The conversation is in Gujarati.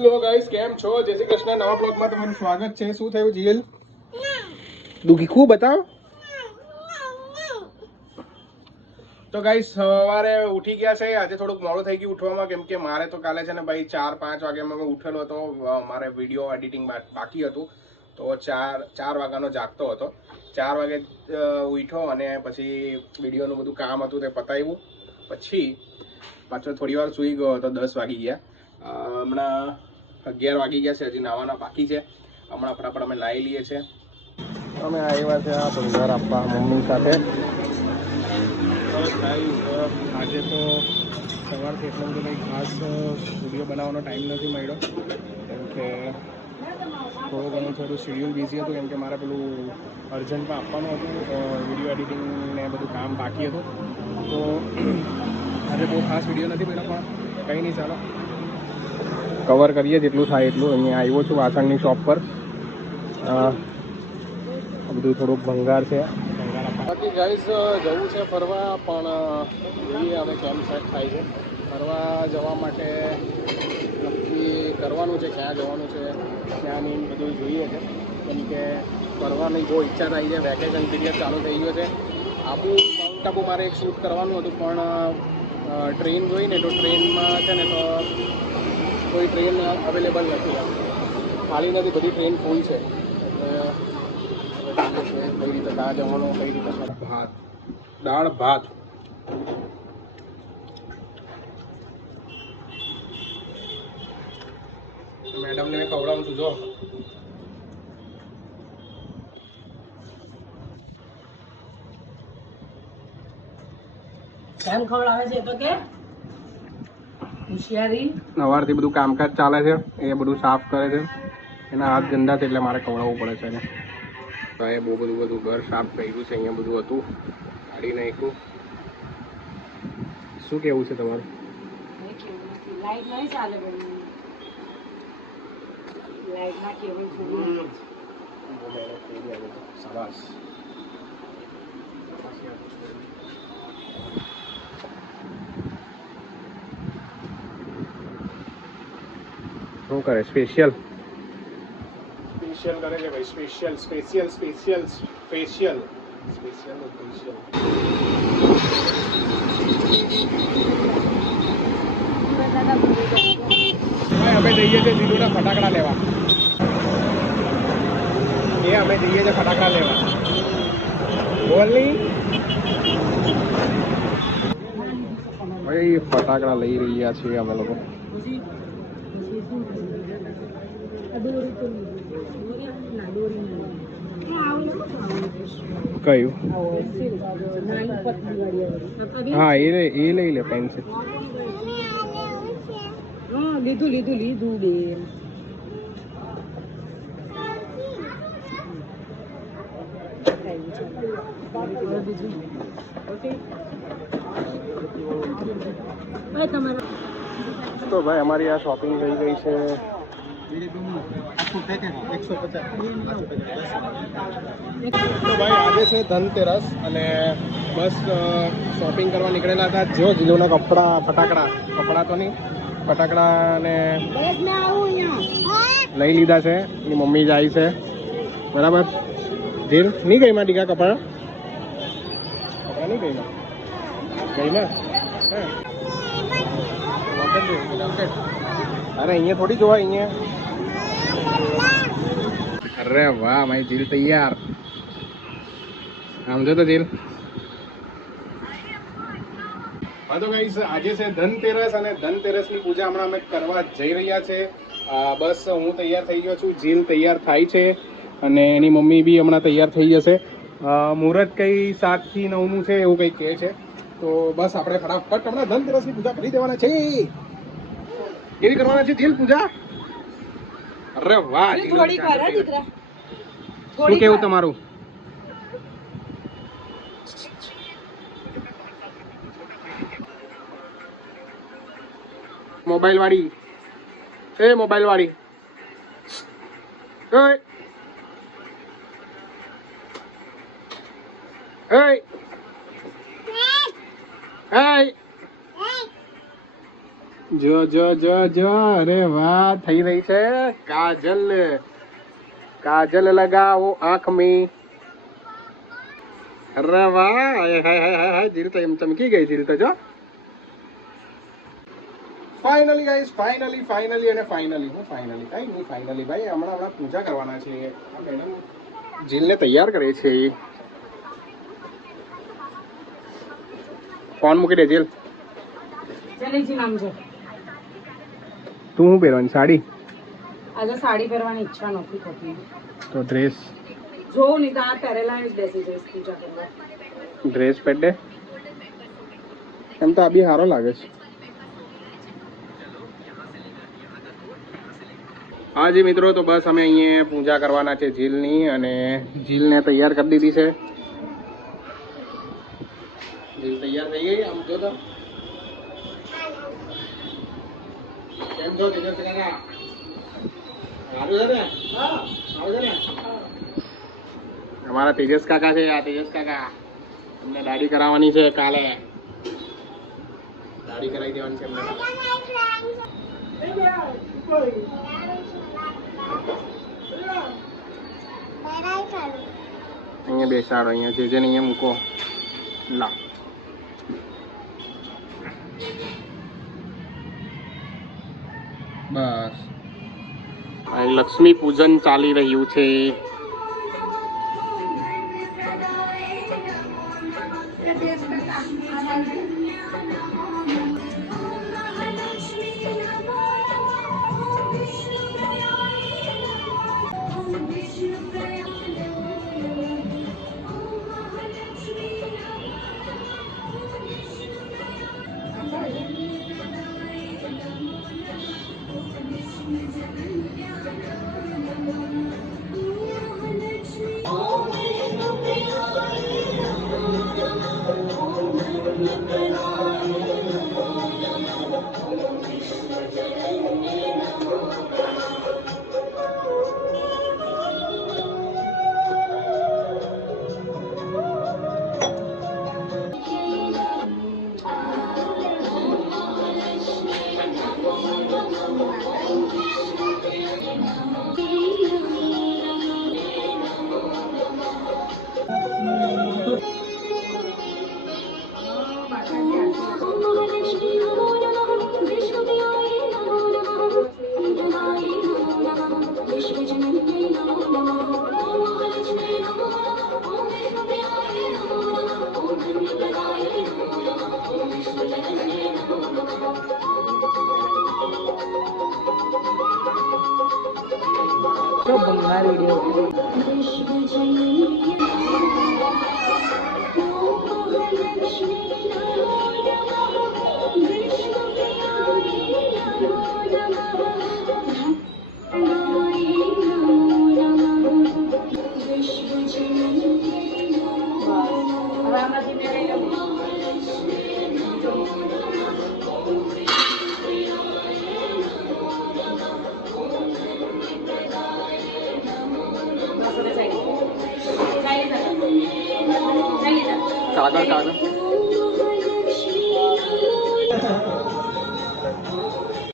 હેલો ગાઈસ, કેમ છો? જય શ્રી કૃષ્ણ. નવા બ્લોગમાં તમારું સ્વાગત છે. શું થયું જીલ? દુખી ખૂબ બતાવ. તો ગાઈસ સવારે ઉઠી ગયા છે. આજે થોડુંક મોડું થઈ ગયું ઉઠવામાં, કેમ કે મારે તો કાલે છે ને ભાઈ 4-5 વાગ્યામાં મેં ઉઠેલો હતો. મારે વિડીયો એડિટિંગ બાકી હતું, તો 4 વાગ્યાનો જાગતો હતો. 4 વાગે ઉઠ્યો અને પછી વિડીયોનું બધું કામ હતું તે પતાવ્યું. પછી પાછો થોડી વાર સૂઈ ગયો હતો. 10 વાગી ગયા. હમણાં 11 વાગી ગયા છે. હજી નાવાના બાકી છે. હમણાં ફટાફટ અમે નાહી લઈએ છીએ. અમે આવ્યા છે આ ભંગાર આપવા મમ્મી સાથે. આજે તો સવારથી એટલો બધો કંઈ ખાસ વિડીયો બનાવવાનો ટાઈમ નથી મળ્યો, કેમ કે થોડું શેડ્યુલ બિઝી હતું, કેમ કે મારે પેલું અર્જન્ટમાં આપવાનું હતું. વિડીયો એડિટિંગ ને બધું કામ બાકી હતું, તો આજે બહુ ખાસ વિડીયો નથી મળ્યો. પણ કંઈ નહીં, ચાલો કવર કરીએ જેટલું થાય એટલું. અહીંયા આવ્યો છું વાસણની શોપ પર. બધું થોડુંક ભંગાર છે. બાકી ગાઈસ જવું છે ફરવા, પણ જોઈએ હવે કેમ સેટ થાય છે. ફરવા જવા માટે નક્કી કરવાનું છે ક્યાં જવાનું છે, ક્યાં નહીં બધું જોઈએ છે. કેમ કે ફરવાની બહુ ઈચ્છા થાય છે. વેકેશન પીરિયડ ચાલુ થઈ ગયો છે. માઉન્ટ આબુ મારે એક શૂટ કરવાનું હતું, પણ ટ્રેન જોઈને તો ટ્રેનમાં છે ને તો કોઈ ટ્રેન અવેલેબલ નથી. ખાલી નથી, બધી ટ્રેન ફૂલ છે. એટલે કઈ રીતે ક્યાં જવાનું, કઈ રીતે દાળ ભાત. મેડમને મેં ખવડાવું છું. જો કેમ ખવડાવે છે તો કે હોશિયારી. સવારથી બધું કામકાજ ચાલે છે, એ બધું સાફ કરે છે. એના હાથ ગંદા છે એટલે મારે ખવડાવવું પડે છે એને. તો એ બહુ બધું ઘર સાફ કર્યું છે. અહીંયા બધું હતું, કાઢી નાખ્યું. શું કેવું છે તમારું? લાઈટ નહીં ચાલે, લાઈટ ના કેબલ છોડી. શાબાશ. શું કરે? સ્પેશિયલ કરે છે ભાઈ. Special facial. અમે જઈએ છીએ જીલુના ફટાકડા લેવા. અમે જઈએ છીએ ફટાકડા લેવા. બોલ નહીં ભાઈ, ફટાકડા લઈ રહ્યા છીએ અમે લોકો. કયું? હા, એ લઈ લે પેન્સિલ. લીધું બે. તો ભાઈ અમારી આ શોપિંગ થઈ ગઈ છે. તો ભાઈ આજે છે ધનતેરસ અને બસ શોપિંગ કરવા નીકળેલા હતા. જો જીલોના કપડા તો નહીં, ફટાકડા ને લઈ લીધા છે. એની મમ્મી જાય છે. બરાબર. જીલ નહીં ગઈ માં ટીકા કપડા નહીં ગઈ અરે અહીંયા થોડી જોવાય. અહીંયા અરે વાહ મારી જીલ તૈયાર. આમ જો તો જીલ. હા તો ગાઈસ, આજે છે ધનતેરસ અને ધનતેરસની પૂજા હમણાં અમે કરવા જઈ રહ્યા છે. બસ હું તૈયાર થઈ ગયો છું, જીલ તૈયાર થાય છે અને એની મમ્મી બી હમણાં તૈયાર થઈ જશે. મુહૂર્ત કંઈ 7 થી 9 છે એવું કંઈ કહે છે. તો બસ આપણે ફટાફટ હમણાં ધનતેરસની પૂજા કરી દેવાના છે. કેવી કરવાના છે જીલ પૂજા? અરે વાહ, શું કેવું તમારું? મોબાઈલ વાળી જો જો જો જો અરે વાહ થઈ રહી છે કાજલ કાજલ લગાવો આંખ में અરે વાહ હાય હાય હાય હાય જીલ તો એમ ચમકી ગઈ જીલ તો જો ફાઇનલી ગાઈસ ફાઇનલી અને ફાઇનલી હું ફાઇનલી કઈ નહીં ફાઇનલી ભાઈ હમણાં પૂજા કરવાના છે આ મેડમ જીલને તૈયાર કરે છે ફોન મૂકી દે જીલ જલેજી નામ છે. તું શું પહેરવાની સાડી આજે સાડી પહેરવાની ઈચ્છા નથી થતી. તો ડ્રેસ જોઉં નહીં તો આ પહેરેલા જ બેસી જઈશ પૂજા કરવા. ડ્રેસ પહેર દે એમ તો આ બી સારો લાગે છે. હા જી મિત્રો તો બસ અમે અહીંયા પૂજા કરવાના છે જીલની અને જીલને તૈયાર કરી દીધી છે. જીલ તૈયાર થઈ ગઈ આમ જો તો કેમ છો તેજસ કાકા સારું છે ને સારું છે ને અમારા તેજસ કાકા છે આ તેજસ કાકા અમને દાઢી કરાવવાની છે કાલે દાઢી કરાવી દેવાની છે એમને અહીંયા બેસાડો અહીંયા જે જેને અહીંયા મૂકો લા બસ અહીં લક્ષ્મી પૂજન ચાલી રહ્યું છે. તો બંગાળ વિડીયો કાગળ કાગળ